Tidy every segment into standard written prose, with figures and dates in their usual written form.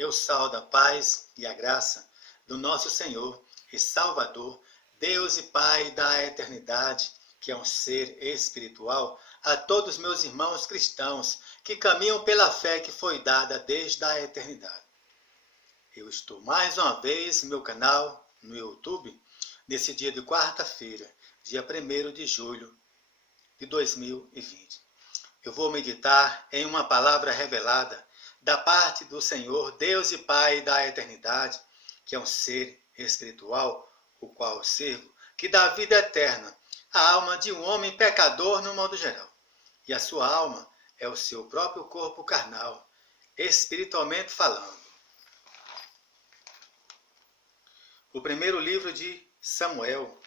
Eu saúdo a paz e a graça do nosso Senhor e Salvador, Deus e Pai da eternidade, que é um ser espiritual, a todos meus irmãos cristãos que caminham pela fé que foi dada desde a eternidade. Eu estou mais uma vez no meu canal, no YouTube, nesse dia de quarta-feira, dia 1º de julho de 2020. Eu vou meditar em uma palavra revelada da parte do Senhor, Deus e Pai da eternidade, que é um ser espiritual, o qual eu sirvo, que dá vida eterna à alma de um homem pecador no modo geral. E a sua alma é o seu próprio corpo carnal, espiritualmente falando. O primeiro livro de Samuel,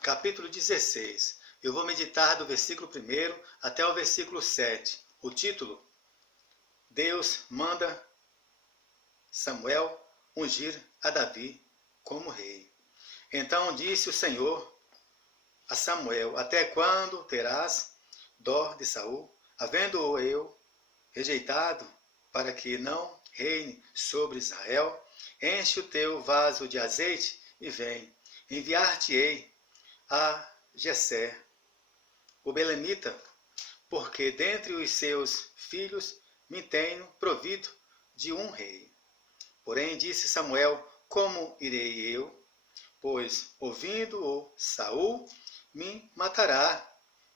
capítulo 16. Eu vou meditar do versículo 1 até o versículo 7. O título: Deus manda Samuel ungir a Davi como rei. Então disse o Senhor a Samuel: Até quando terás dó de Saul, havendo-o eu rejeitado, para que não reine sobre Israel? Enche o teu vaso de azeite e vem. Enviar-te-ei a Jessé, o belemita, porque dentre os seus filhos me tenho provido de um rei. Porém disse Samuel: Como irei eu? Pois, ouvindo-o Saul, me matará.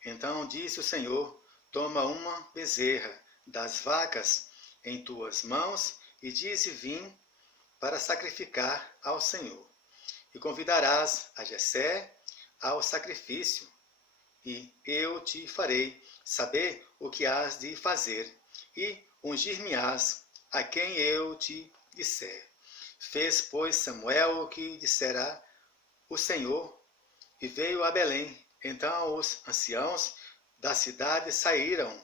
Então disse o Senhor: Toma uma bezerra das vacas em tuas mãos e dize: Vim para sacrificar ao Senhor. E convidarás a Jessé ao sacrifício, e eu te farei saber o que hás de fazer, e ungir-me-ás a quem eu te disser. Fez, pois, Samuel o que dissera o Senhor, e veio a Belém. Então os anciãos da cidade saíram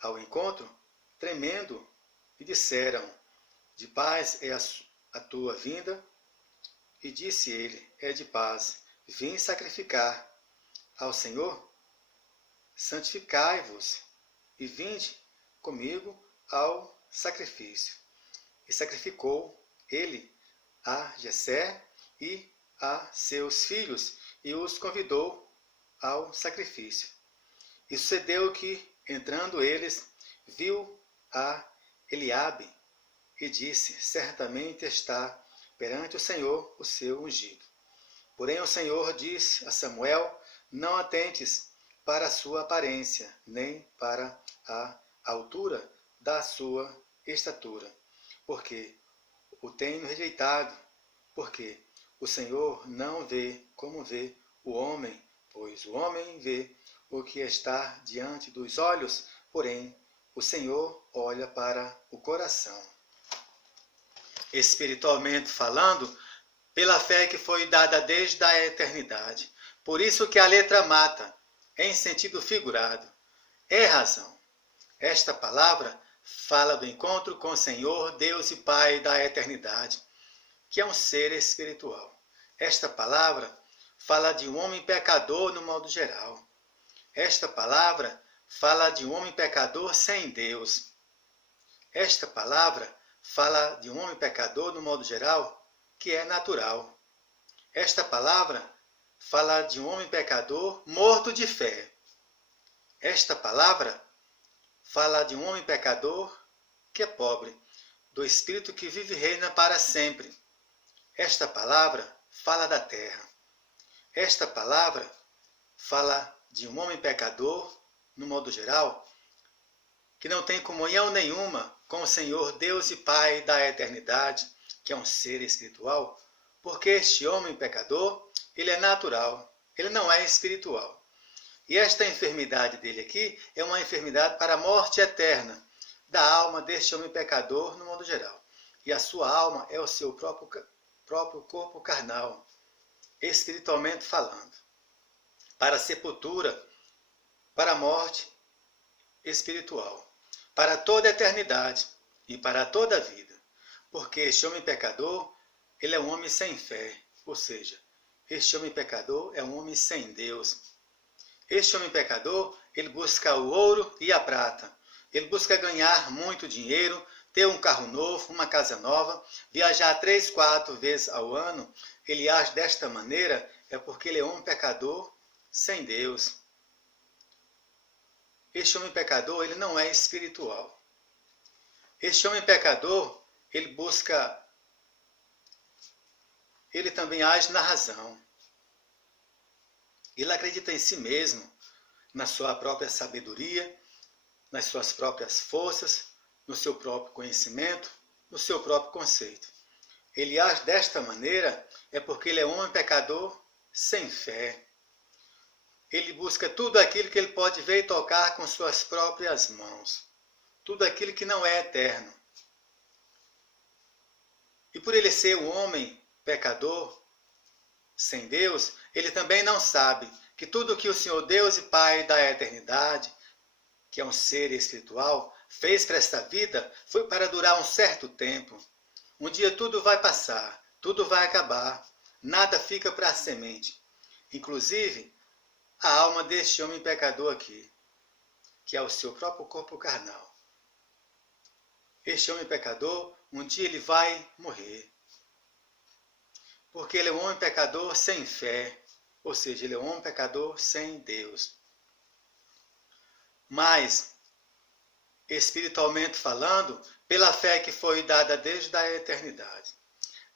ao encontro, tremendo, e disseram: De paz é a tua vinda? E disse ele: É de paz. Vim sacrificar ao Senhor. Santificai-vos e vinde comigo ao sacrifício. E sacrificou ele a Jessé e a seus filhos e os convidou ao sacrifício. E sucedeu que, entrando eles, viu a Eliabe e disse: Certamente está perante o Senhor o seu ungido. Porém o Senhor disse a Samuel: Não atentes para a sua aparência, nem para a altura da sua estatura, porque o tenho rejeitado, porque o Senhor não vê como vê o homem, pois o homem vê o que está diante dos olhos, porém o Senhor olha para o coração. Espiritualmente falando, pela fé que foi dada desde a eternidade. Por isso que a letra mata, em sentido figurado. É razão. Esta palavra fala do encontro com o Senhor, Deus e Pai da eternidade, que é um ser espiritual. Esta palavra fala de um homem pecador no modo geral. Esta palavra fala de um homem pecador sem Deus. Esta palavra fala de um homem pecador no modo geral, que é natural. Esta palavra fala de um homem pecador morto de fé. Esta palavra fala de um homem pecador que é pobre, do Espírito que vive e reina para sempre. Esta palavra fala da terra. Esta palavra fala de um homem pecador, no modo geral, que não tem comunhão nenhuma com o Senhor Deus e Pai da eternidade, que é um ser espiritual, porque este homem pecador, ele é natural, ele não é espiritual. E esta enfermidade dele aqui é uma enfermidade para a morte eterna da alma deste homem pecador no mundo geral. E a sua alma é o seu próprio corpo carnal, espiritualmente falando. Para a sepultura, para a morte espiritual, para toda a eternidade e para toda a vida. Porque este homem pecador, ele é um homem sem fé, ou seja, este homem pecador é um homem sem Deus. Este homem pecador, ele busca o ouro e a prata. Ele busca ganhar muito dinheiro, ter um carro novo, uma casa nova, viajar 3, 4 vezes ao ano, ele age desta maneira, é porque ele é um pecador sem Deus. Este homem pecador, ele não é espiritual. Este homem pecador, ele também age na razão. Ele acredita em si mesmo, na sua própria sabedoria, nas suas próprias forças, no seu próprio conhecimento, no seu próprio conceito. Ele age desta maneira é porque ele é um homem pecador sem fé. Ele busca tudo aquilo que ele pode ver e tocar com suas próprias mãos. Tudo aquilo que não é eterno. E por ele ser um homem pecador, sem Deus, ele também não sabe que tudo que o Senhor Deus e Pai da eternidade, que é um ser espiritual, fez para esta vida, foi para durar um certo tempo. Um dia tudo vai passar, tudo vai acabar, nada fica para a semente. Inclusive, a alma deste homem pecador aqui, que é o seu próprio corpo carnal. Este homem pecador, um dia ele vai morrer. Porque ele é um homem pecador sem fé, ou seja, ele é um homem pecador sem Deus. Mas, espiritualmente falando, pela fé que foi dada desde a eternidade.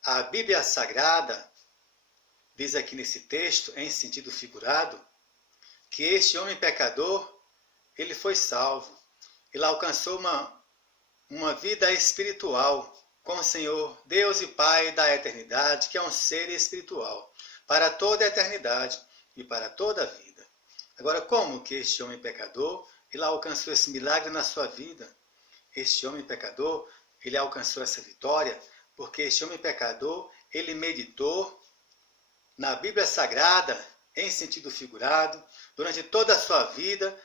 A Bíblia Sagrada diz aqui nesse texto, em sentido figurado, que este homem pecador, ele foi salvo. Ele alcançou uma vida espiritual com o Senhor, Deus e Pai da eternidade, que é um ser espiritual, para toda a eternidade e para toda a vida. Agora, como que este homem pecador, ele alcançou esse milagre na sua vida? Este homem pecador, ele alcançou essa vitória, porque este homem pecador, ele meditou na Bíblia Sagrada, em sentido figurado, durante toda a sua vida,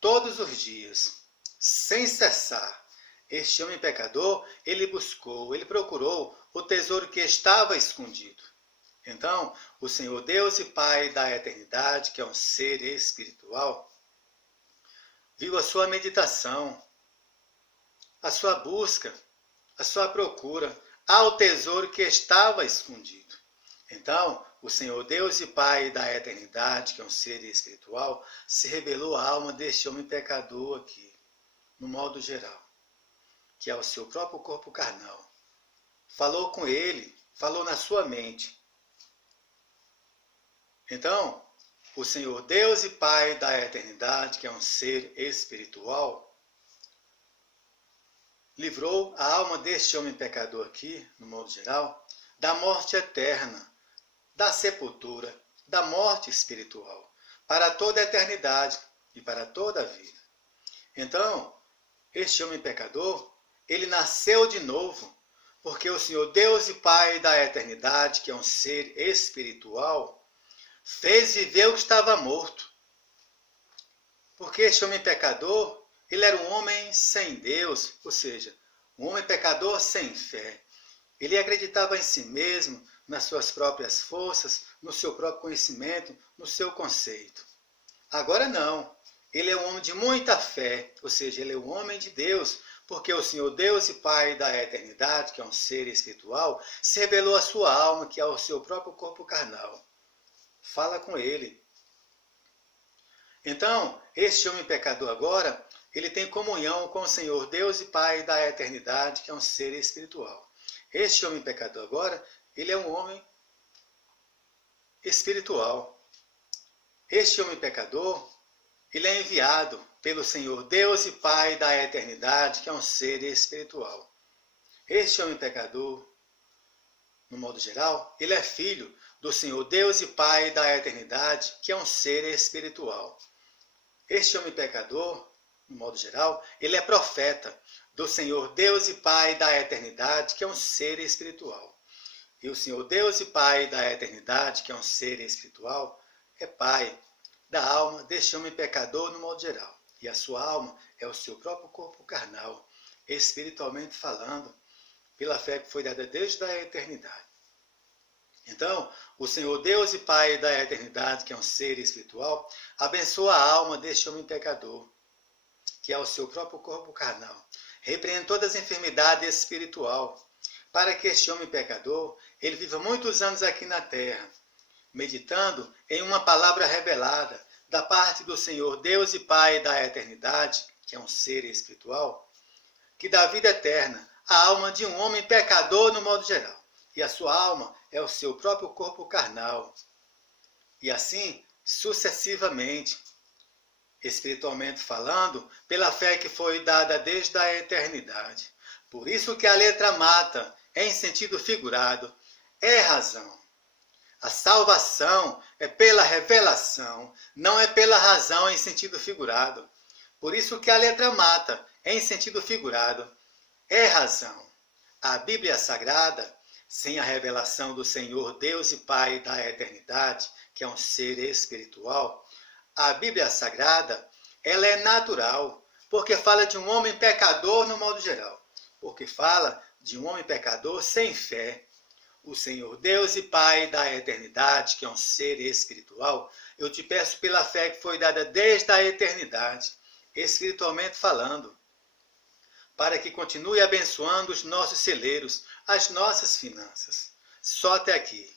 todos os dias, sem cessar. Este homem pecador, ele buscou, ele procurou o tesouro que estava escondido. Então, o Senhor Deus e Pai da eternidade, que é um ser espiritual, viu a sua meditação, a sua busca, a sua procura ao tesouro que estava escondido. Então, o Senhor Deus e Pai da eternidade, que é um ser espiritual, se revelou à alma deste homem pecador aqui, no modo geral, que é o seu próprio corpo carnal. Falou com ele, falou na sua mente. Então, o Senhor Deus e Pai da eternidade, que é um ser espiritual, livrou a alma deste homem pecador aqui, no modo geral, da morte eterna, da sepultura, da morte espiritual, para toda a eternidade e para toda a vida. Então, este homem pecador, ele nasceu de novo, porque o Senhor Deus e Pai da eternidade, que é um ser espiritual, fez viver o que estava morto. Porque este homem pecador, ele era um homem sem Deus, ou seja, um homem pecador sem fé. Ele acreditava em si mesmo, nas suas próprias forças, no seu próprio conhecimento, no seu conceito. Agora não. Ele é um homem de muita fé, ou seja, ele é um homem de Deus, porque o Senhor Deus e Pai da eternidade, que é um ser espiritual, se revelou à sua alma, que é o seu próprio corpo carnal. Fala com ele. Então, este homem pecador agora, ele tem comunhão com o Senhor Deus e Pai da eternidade, que é um ser espiritual. Este homem pecador agora, ele é um homem espiritual. Este homem pecador, ele é enviado pelo Senhor Deus e Pai da eternidade, que é um ser espiritual. Este homem pecador, no modo geral, ele é filho do Senhor Deus e Pai da eternidade, que é um ser espiritual. Este homem pecador, no modo geral, ele é profeta do Senhor Deus e Pai da eternidade, que é um ser espiritual. E o Senhor Deus e Pai da eternidade, que é um ser espiritual, é Pai da alma deste homem pecador no modo geral. E a sua alma é o seu próprio corpo carnal, espiritualmente falando, pela fé que foi dada desde a eternidade. Então, o Senhor Deus e Pai da eternidade, que é um ser espiritual, abençoa a alma deste homem pecador, que é o seu próprio corpo carnal. repreendo todas as enfermidades espiritual, para que este homem pecador, ele viva muitos anos aqui na terra, meditando em uma palavra revelada da parte do Senhor Deus e Pai da eternidade, que é um ser espiritual, que dá vida eterna à alma de um homem pecador no modo geral. E a sua alma é o seu próprio corpo carnal. E assim, sucessivamente, espiritualmente falando, pela fé que foi dada desde a eternidade. Por isso que a letra mata, em sentido figurado, é razão. A salvação é pela revelação, não é pela razão em sentido figurado. Por isso que a letra mata, em sentido figurado, é razão. A Bíblia Sagrada, sem a revelação do Senhor Deus e Pai da eternidade, que é um ser espiritual, a Bíblia Sagrada, ela é natural, porque fala de um homem pecador no modo geral, porque fala de um homem pecador sem fé. O Senhor Deus e Pai da eternidade, que é um ser espiritual, eu te peço pela fé que foi dada desde a eternidade, espiritualmente falando, para que continue abençoando os nossos celeiros, as nossas finanças. Só até aqui.